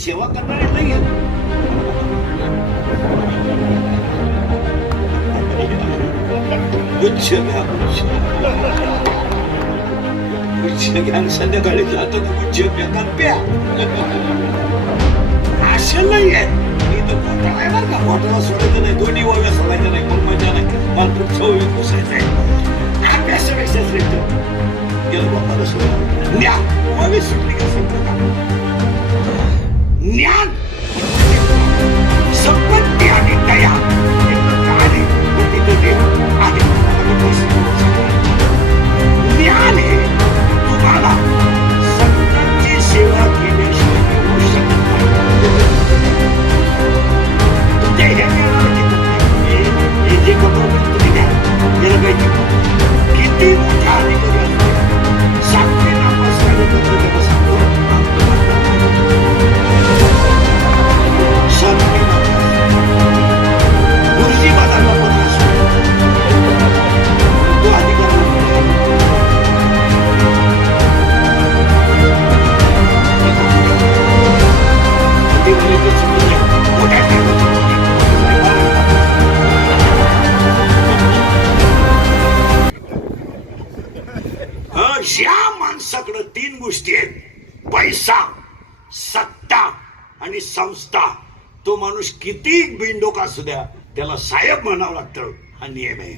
सेवा करणार नाही उच्च उच्च संध्याकाळी जातो उच्च प्या असं नाही आहे मी बरं का? सोडायचं नाही. दोन्ही ओव्या सोडायचं नाही. पण नाही. मला पुढच्या ओव्यात आहे अभ्यासापेक्षा श्रेष्ठ. गेलं बापाला सोडा ज्ञान. ओवी सुटली का संपलं का ज्ञान. संपत्ती आणि दया. तिथं देव. आहे. ज्ञान हे तुम्हाला संतांची सेवा माणसाकडे तीन गोष्टी आहेत. पैसा सत्ता आणि संस्था. तो माणूस किती बिंडोक असू द्या त्याला साहेब म्हणावं लागतं हा नियम आहे.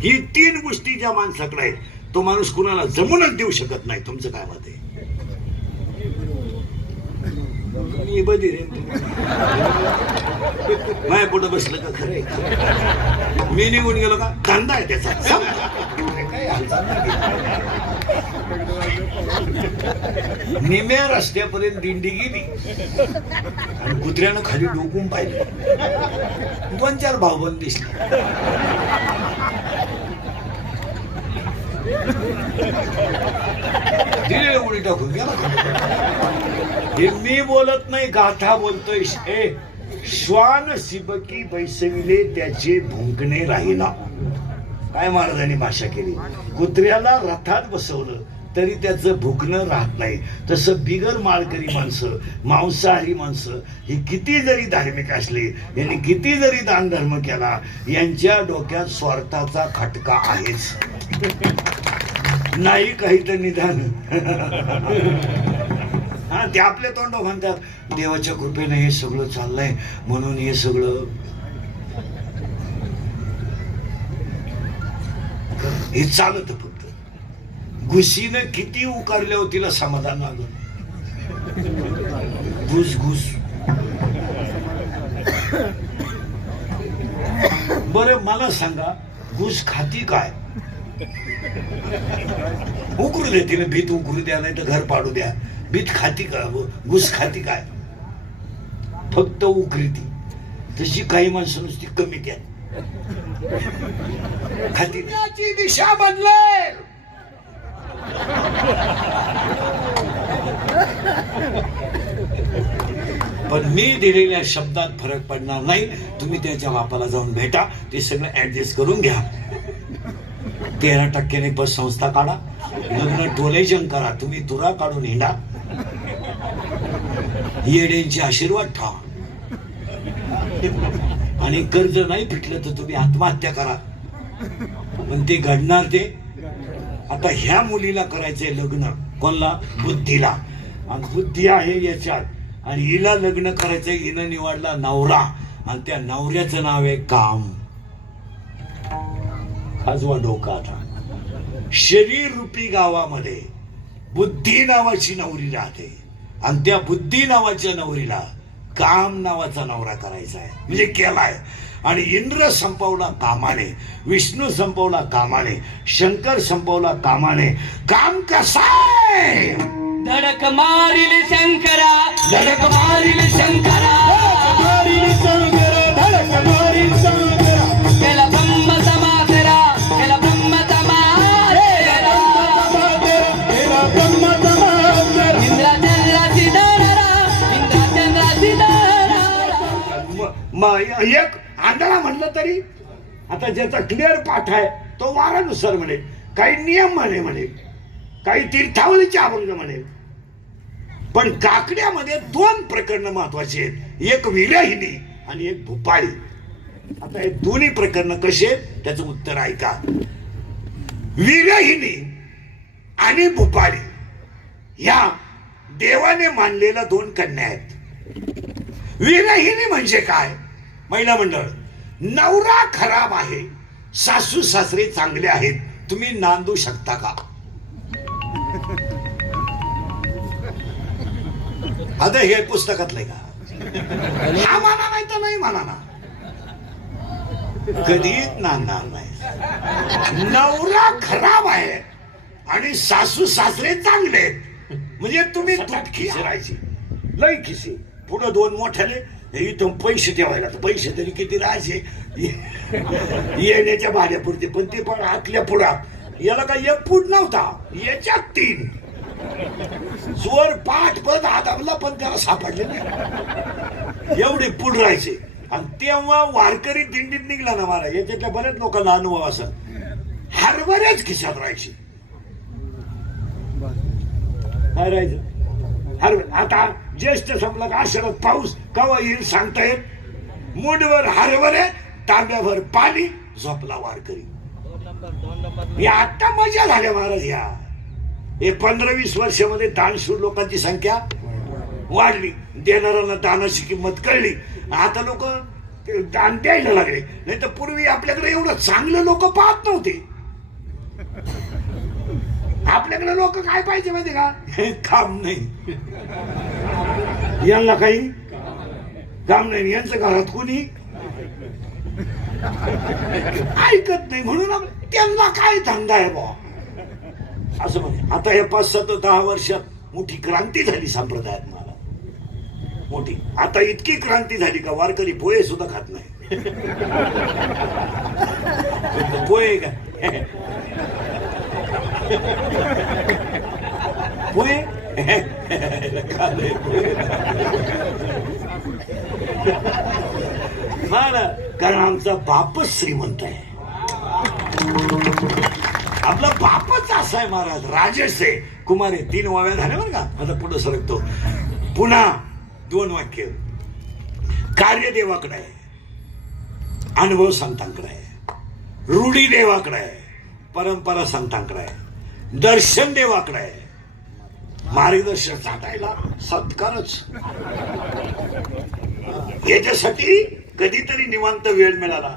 ही तीन गोष्टी ज्या माणसाकडे आहेत तो माणूस कुणाला जमूनच देऊ शकत नाही. तुमचं काय मत आहे? मी बधीर माय माया बसलं का खरं मी निघून गेलो का? धंदा आहे त्याचा. निम्या रस्त्यापर्यंत दिंडी गेली. आणि कुत्र्यानं खाली डोकून पाहिलं. दोन चार भावबंद दिसले. दिले उडी टाकून गेला. हे मी बोलत नाही गाथा बोलतोय ए श्वान सिबकी बैसविले त्याचे भुंकणे राहिला. काय महाराजांनी भाषा केली? कुत्र्याला रथात बसवलं तरी त्याचं भुकणं राहत नाही. तसं बिगर माळकरी माणसं मांसाहारी माणसं ही किती जरी धार्मिक असली यांनी किती जरी दान धर्म केला यांच्या डोक्यात स्वार्थाचा खटका आहेच. नाही काही तर निधान हा ते आपले तोंड म्हणतात देवाच्या कृपेने हे सगळं चाललंय म्हणून हे सगळं हे चालत फक्त. घुसीनं किती उकारल्यावर हो तिला समाधान आलं घुस घुस. बर मला सांगा घुस खाती काय? उकरू दे तिने भीत उकरू द्या नाही तर घर पाडू द्या. भीत खाती का? घुस खाती काय? फक्त उकरी ती. तशी काही माणसं नुसती कमी द्या खाती. दिशा बदलेल. पण मी दिलेल्या शब्दात फरक पडणार नाही. तुम्ही त्याच्या बापाला जाऊन भेटा. ते सगळं ऍडजस्ट करून घ्या. तेरा टक्क्याने बस संस्था काढा. लग्न टोलेजन करा. तुम्ही तुरा काढून हिंडा. येड्यांचे आशीर्वाद ठेवा. आणि कर्ज नाही फिटलं तर तुम्ही आत्महत्या करा. पण ते घडणार ते. आता ह्या मुलीला करायचंय लग्न. कोणला? बुद्धीला. आणि बुद्धी आहे याच्यात. आणि हिला लग्न करायचंय हिनं निवडला नवरा. आणि त्या नवऱ्याचं नाव आहे काम. खाजवा डोका आता. शरीर रूपी गावामध्ये बुद्धी नावाची नवरी राहते. आणि त्या बुद्धी नावाच्या नवरीला काम नावाचा नवरा करायचा आहे. म्हणजे केलाय. आणि इंद्र संपवला कामाने विष्णू संपवला कामाने शंकर संपवला कामाने. काम कसाय धडक मारील शंकरा. धडक मारील शंकरा. मग एक आंधळा म्हणलं तरी आता ज्याचा क्लिअर पाठ आहे तो वारानुसार म्हणे काही नियम म्हणे म्हणे काही तीर्थावलीचे अभंग म्हणे. पण काकड्यामध्ये दोन प्रकरणं महत्वाची आहेत. एक विरहिणी आणि एक भूपाळी. आता हे दोन्ही प्रकरणं कसे आहेत त्याचं उत्तर ऐका. विरहिणी आणि भूपाळी ह्या देवाने मानलेल्या दोन कन्या आहेत. विरहिणी म्हणजे काय? महिला मंडळ नवरा खराब आहे. सासू सासरे चांगले आहेत. तुम्ही नांदू शकता का? आता हे पुस्तकातलंय का? हा माना नाही तर नाही माना ना. कधीच नांदणार नाही. नवरा खराब आहे आणि सासू सासरे चांगले आहेत. म्हणजे तुम्ही तुटकी राहायची लय खिसे पुढं दोन मोठ्याने इथून पैसे ठेवायला पैसे तरी किती राहायचे येण्याच्या भाड्यापुरते पण ते पण आतल्या पुढात याला काय एक फूट नव्हता याच्यात तीन. चोर पाठ पद आदाबला पण त्याला सापडले नाही. एवढे पुढ राहायचे. आणि तेव्हा वारकरी दिंडीत निघला ना महाराज याच्यातल्या बऱ्याच लोकांना अनुभव असं हरभऱ्याच खिशात राहायचे. काय राहायचं? हर आता ज्येष्ठ संपलं का आषाढात पाऊस कवा येईल सांगता येत? मुठभर हरभरे तांब्याभर पाणी झोपला वारकरी. या आता मजा झाल्या महाराज या. हे पंधरा वीस वर्षामध्ये दानशूर लोकांची संख्या वाढली. देणाऱ्यांना दानाची किंमत कळली. आता लोक दान द्यायला लागले. नाही तर पूर्वी आपल्याकडे एवढं चांगलं लोक पाहत नव्हते. आपल्याकडे लोक काय पाहिजे माहिती का? काम नाही. यांना काही काम नाही यांचं घरात कोणी ऐकत नाही म्हणून त्यांना काय धंदा आहे बा असं म्हणजे आता हे पाच सात दहा वर्षात मोठी क्रांती झाली संप्रदायात मला. मोठी. आता इतकी क्रांती झाली का वारकरी पोहे सुद्धा खात नाही. पोहे का? पोहे पोहे. कारण आमचा बापच श्रीमंत आहे. आपला बापच असा आहे महाराज राजेश आहे. कुमारे तीन वाव्या झाल्या बरं का? आता पुढे सरकतो. पुन्हा दोन वाक्य. कार्य देवाकडे आहे. अनुभव संतांकडे आहे. रूढी देवाकडे आहे. परंपरा संतांकडे आहे. दर्शन देवाकडे आहे. मार्गदर्शन साधायला सत्कारच. याच्यासाठी कधीतरी निवांत वेळ मिळाला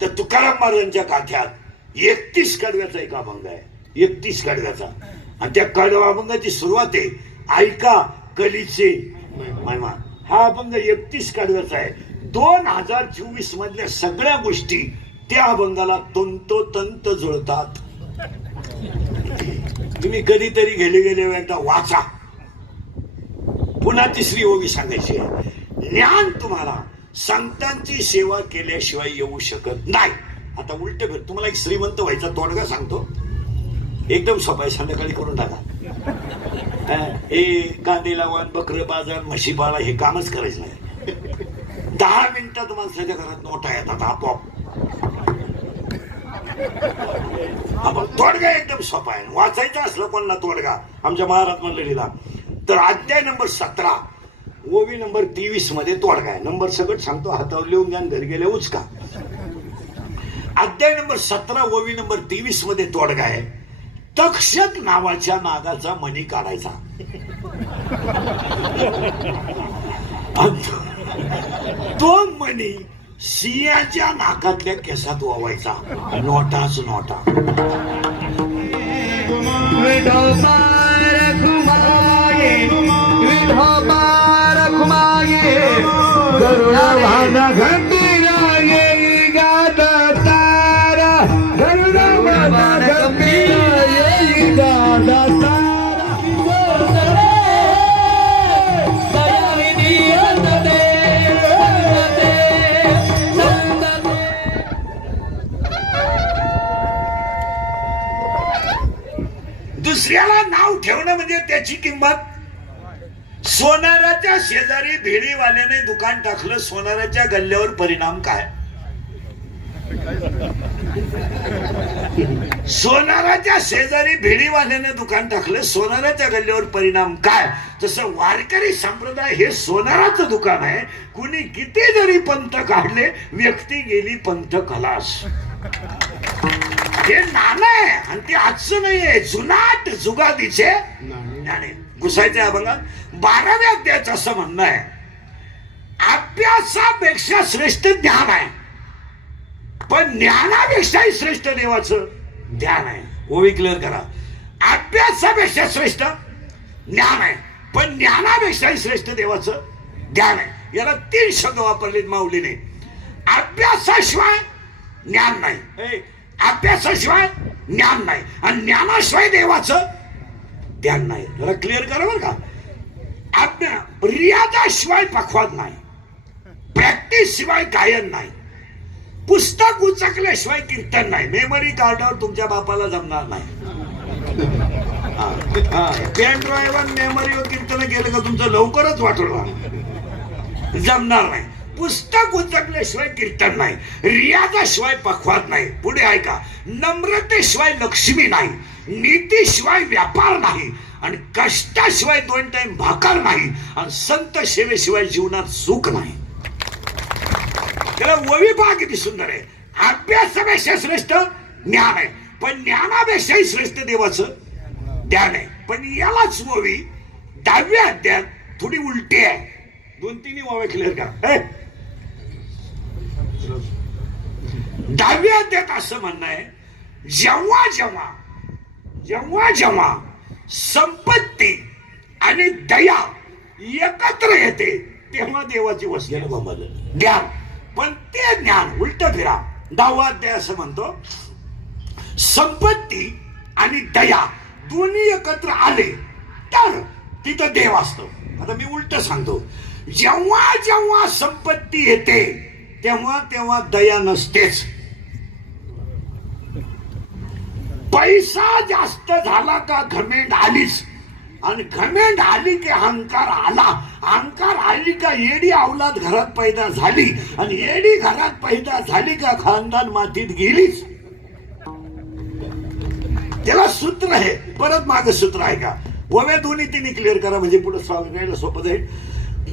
तर तुकाराम महाराजांच्या काथ्यात एकतीस कडव्याचा एक अभंग आहे. एकतीस कडव्याचा. आणि त्या कडवा अभंगाची सुरुवात आहे. ऐका कलीचे महिमा. हा अभंग एकतीस कडव्याचा आहे. दोन हजार चोवीस मधल्या सगळ्या गोष्टी त्या अभंगाला तंतोतंत जुळतात. तुम्ही कधीतरी गेले गेले एकदा वाचा. पुन्हा तिसरी ओवी सांगायची आहे. ज्ञान तुम्हाला संतांची सेवा केल्याशिवाय येऊ शकत नाही. आता उलट फिर तुम्हाला एक श्रीमंत व्हायचा तोडगा सांगतो. एकदम सोपा आहे संध्याकाळी करून टाका. ए हे कांदे लावण बकर बाजार म्हशी पाळा हे कामच करायचं नाही. दहा मिनिटात तुम्हाला सध्या घरात नोटा येतात आपोआप. आपण तोडगा एकदम सोपा आहे. वाचायचं असलं कोणाला तोडगा. आमच्या महाराज मंडळीला तर अध्याय नंबर सतरा ओवी नंबर तेवीसमध्ये तोडगा आहे. नंबर सगळं सांगतो हातावर लिहून घ्या घरी गेले उचका. अध्याय नंबर सतरा ओवी नंबर तेवीसमध्ये तोडगा आहे. तक्षक नावाच्या नागाचा मणी काढायचा. तो मणी सिंहाच्या नाकातल्या केसात ओवायचा. नोटाच नोटा. विठोबा रखुमाये विठोबा रखुमाये गरुडवाहन ठेवणं म्हणजे त्याची किंमत? सोनाराच्या शेजारी भेडीवाल्याने दुकान टाकलं सोनाराच्या गल्ल्यावर परिणाम काय? सोनाराच्या शेजारी भेडीवाल्याने दुकान टाकलं सोनाराच्या गल्ल्यावर परिणाम काय? तसं वारकरी संप्रदाय हे सोनाराचं दुकान आहे. कुणी किती जरी पंथ काढले व्यक्ती गेली पंथ कलाश हे नाणं आहे. आणि ते आजचं नाहीये. जुनाट जुगादीचे नाणे. घुसायचे अभंगात बाराव्या अध्यायाचं असं म्हणणं आहे. अभ्यासापेक्षा श्रेष्ठ ज्ञान आहे. पण ज्ञानापेक्षाही श्रेष्ठ देवाचं ध्यान आहे. ओवी क्लिअर करा. अभ्यासापेक्षा श्रेष्ठ ज्ञान आहे. पण ज्ञानापेक्षाही श्रेष्ठ देवाचं ध्यान आहे. याला तीन शब्द वापरलेत माऊलीने. अभ्यासाशिवाय ज्ञान नाही. अभ्यासाशिवाय ज्ञान नाही. आणि ज्ञानाशिवाय देवाचं ध्यान नाही. जरा क्लिअर करा बरं का? अभ्या रियाजाशिवाय पखवाद नाही. प्रॅक्टिस शिवाय गायन नाही. पुस्तक उचकल्याशिवाय कीर्तन नाही. मेमरी कार्डावर तुमच्या बापाला जमणार नाही. पेन ड्रायव्हर मेमरीवर कीर्तन केलं का तुमचं लवकरच वाटलं जमणार नाही. पुस्तक उचकल्याशिवाय कीर्तन नाही. रियाजाशिवाय पखवाद नाही. पुढे ऐका. नम्रतेशिवाय लक्ष्मी नाही. नीतीशिवाय व्यापार नाही. आणि कष्टाशिवाय दोन टाइम भाकार नाही. आणि संत सेवेशिवाय जीवनात सुख नाही. त्याला वविभाग किती सुंदर आहे. अभ्यासापेक्षा श्रेष्ठ ज्ञान आहे. पण ज्ञानापेक्षाही श्रेष्ठ देवाचं ध्यान आहे. पण यालाच ववी दहाव्या अध्यात थोडी उलटी आहे. दोन तिन्ही ओव्या क्लिअर करा दहाव्या अध्यात असं म्हणणं आहे. जेव्हा जेव्हा जेव्हा जेव्हा संपत्ती आणि दया एकत्र येते तेव्हा देवाची वस्तू ज्ञान. पण ते ज्ञान उलट फिरा. दहावा अध्याय असं म्हणतो. संपत्ती आणि दया दोन्ही एकत्र आले तर तिथं देव असतो. आता मी उलट सांगतो. जेव्हा जेव्हा संपत्ती येते तेव्हा तेव्हा दया नसतेच. पैसा जास्त झाला का घमेंड आलीच. आणि घमेंड आली की अहंकार आला. अहंकार आली का येडी अवलाद घरात पैदा झाली. आणि येडी घरात पैदा झाली का खानदान मातीत गेलीच. त्याला सूत्र आहे. परत माग सूत्र आहे का? ओव्या दोन्ही तिने क्लिअर करा म्हणजे पुढे सॉल्व करायला सोपं जाईल.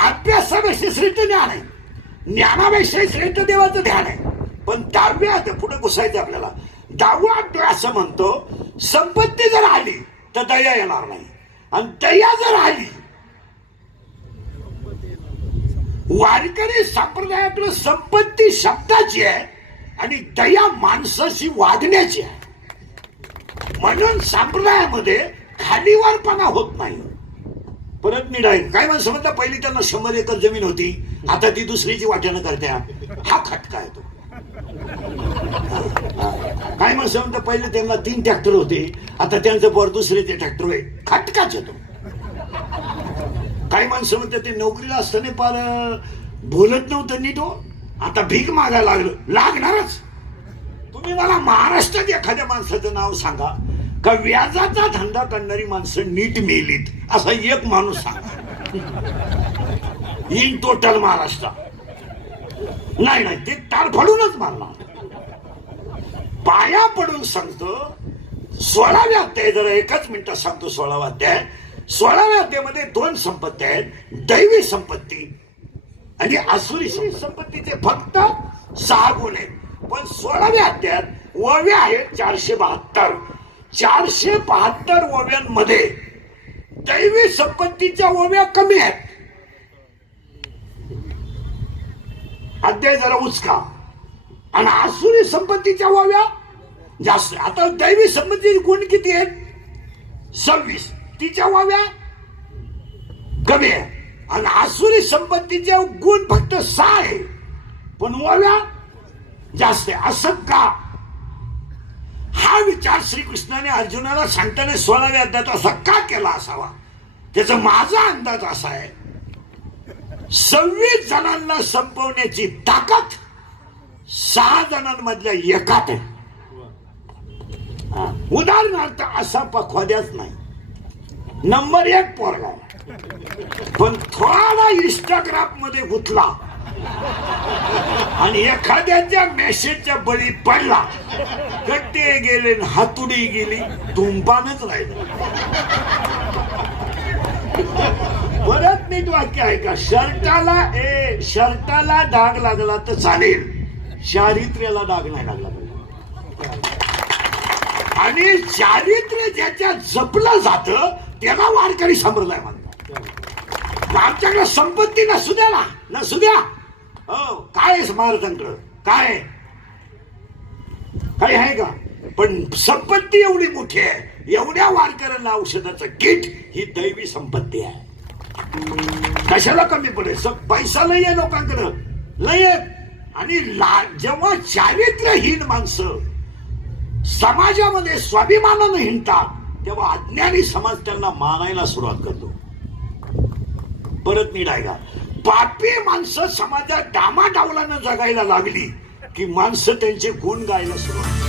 अभ्यासापेक्षा श्रेष्ठ ज्ञान आहे. ज्ञानापेक्षा श्रेष्ठ देवाचं ध्यान आहे. पण दहाव्या पुढे घुसायचं आपल्याला. दहावा अध्याय असं म्हणतो संपत्ती जर आली तर दया येणार नाही. आणि दया जर आली वारकरी संप्रदायातलं संपत्ती शब्दाची आहे आणि दया माणसाशी वागण्याची आहे. म्हणून संप्रदायामध्ये खालीवारपणा होत नाही. परत मी राहील काय माणसं म्हणता पहिली त्यांना शंभर एकर जमीन होती. आता ती दुसरीची वाट्यानं करते हा. खटका आहे तो काय माणसं म्हणता पहिले त्यांना तीन ट्रॅक्टर होते. आता त्यांचं पोर दुसरे ते ट्रॅक्टर आहे खटकाच येतो. काही माणसं म्हणतात ते नोकरीला असताना पार बोलत नव्हतं नीट हो. आता भीक मागायला लागलं. लागणारच. तुम्ही मला महाराष्ट्रात एखाद्या माणसाचं नाव सांगा का व्याजाचा धंदा करणारी माणसं नीट मेलीत? असा एक माणूस सांगा. In total Maharashtra. नाही नाही ते तार फडूनच मारणार. पाया पडून सांगतो सोळाव्या अध्याय जरा एकच मिनिटात सांगतो सोळावा अध्याय. सोळाव्या अध्यायामध्ये दोन संपत्ती आहेत दैवी संपत्ती आणि असुरी संपत्तीचे फक्त सहा गुण आहेत. पण सोळाव्या अध्यायात ओव्या आहेत चारशे बहात्तर. चारशे बहात्तर ओव्यांमध्ये दैवी संपत्तीच्या ओव्या कमी आहेत. अध्याय जरा उचका आणि आसुरी संपत्तीच्या व्हाव्या? जास्त. आता दैवी संपत्ती गुण किती आहेत? सव्वीस. तिच्या व्हाव्या? कमी आहे. आणि आसुरी संपत्तीचे गुण फक्त सहा आहे. पण व्हाव्या? जास्त आहे. असं का? हा विचार श्रीकृष्णाने अर्जुनाला सांगताना सोळाव्या अध्यात असा का केला असावा? त्याचा माझा अंदाज असा आहे. सव्वीस जणांना संपवण्याची ताकद सहा जणांमधल्या एकात आहे. उदाहरणार्थ असा पखवाद्याच नाही. नंबर एक पोरगा पण थोडा इंस्टाग्राममध्ये गुतला. आणि एखाद्याच्या मेसेजच्या बळी पडला. कट्टे गेले हातुडी गेली. धुंपानच राहिलं. परत नीट वाक्य आहे का शर्टाला ए शर्टाला डाग लागला तर चालेल. चारित्र्याला डाग नाही लागला पाहिजे. आणि चारित्र्य ज्याच्या जपलं जात त्याला वारकरी संप्रदाय म्हणतात. आमच्याकडे संपत्ती नसू द्या ना नसू द्या. हो काय आहे महाराजांकडं? काय काही आहे का? पण संपत्ती एवढी मोठी आहे एवढ्या वारकऱ्यांना औषधाचं किट ही दैवी संपत्ती आहे. कशाला कमी पडेल सग पैसा लय आहे लोकांकडं. लय आहे. आणि ला- जेव्हा चारित्र्यहीन माणसं समाजामध्ये स्वाभिमानानं हिंडतात तेव्हा अज्ञानी समाज त्यांना मानायला सुरुवात करतो. परत मी डायगा पापी माणसं समाजात डामाडावलानं जगायला लागली की माणसं त्यांचे गुण गायला सुरुवात